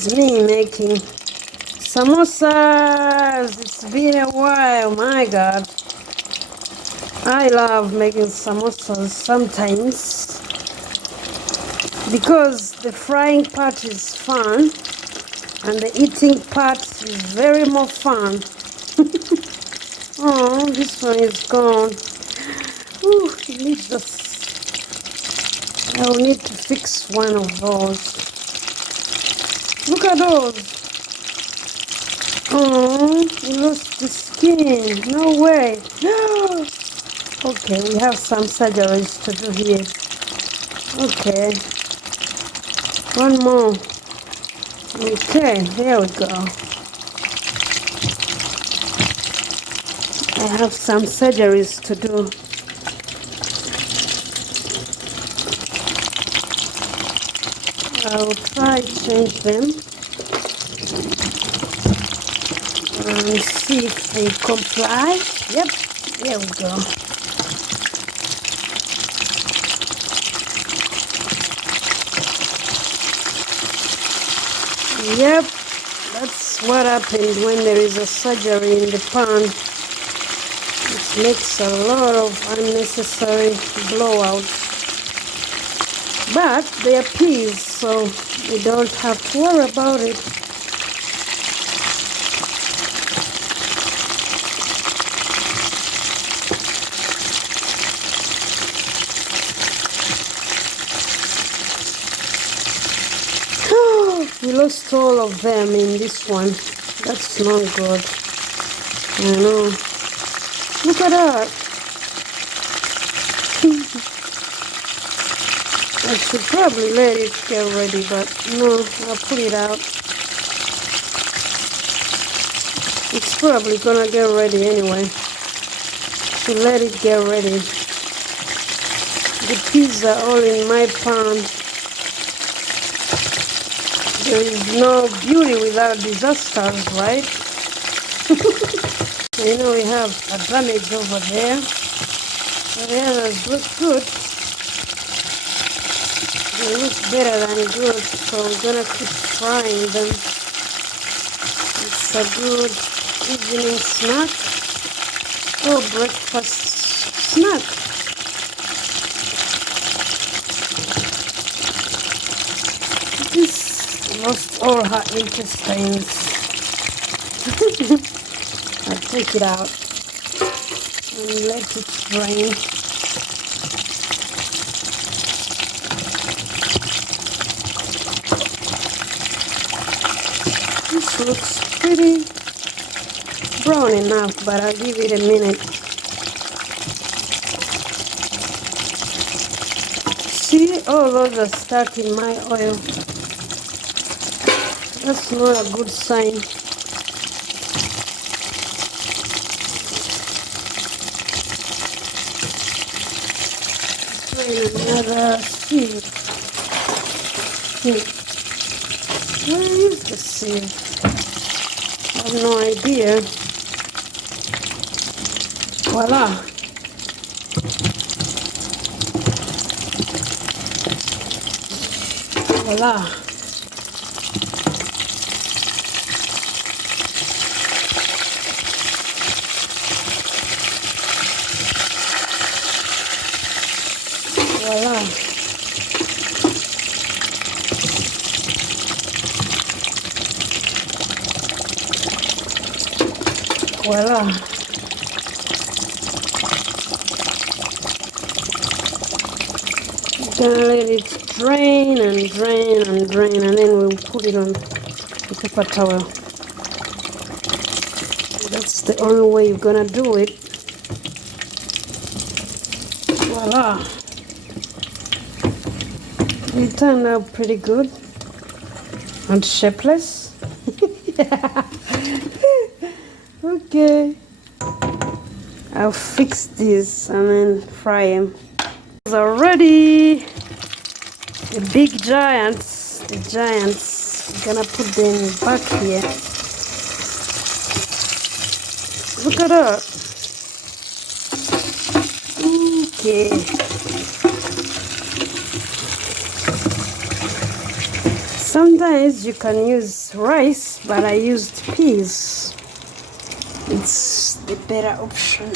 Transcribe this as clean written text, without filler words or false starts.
It's me making samosas. It's been a while, my God. I love making samosas sometimes because the frying part is fun and the eating part is very more fun. Oh, this one is gone. Ooh, it needs I will need to fix one of those. Look at those. Oh, we lost the skin. No way. Okay, we have some surgeries to do here. Okay. One more. Okay, there we go. I have some surgeries to do. I will try to change them and see if they comply. Yep, there we go. Yep, that's what happened when there is a surgery in the pan. It makes a lot of unnecessary blowouts. But they are peas, so you don't have to worry about it. We lost all of them in this one. That's not good. I know. Look at that. I should probably let it get ready, but no, I'll pull it out. It's probably gonna get ready anyway. So let it get ready. The peas are all in my pan. There is no beauty without disasters, right? I know we have a damage over there. But the others look good. They look better than good, so we're gonna keep frying them. It's a good evening snack or breakfast snack. This lost all her intestines. I'll take it out and let it drain. This looks pretty brown enough, but I'll give it a minute. See, all those are stuck in my oil. That's not a good sign. Try another sieve. Where is the sieve? I have no idea. Voila. Voila. Voila. Voila. Gonna let it drain and drain and drain, and then we'll put it on the paper towel. That's the only way you're gonna do it. Voila. It turned out pretty good and shapeless. Yeah. Okay. I'll fix this and then fry them. Are ready. The big giants. The giants. I'm gonna put them back here. Look at that. Okay. Sometimes you can use rice, but I used peas. It's the better option.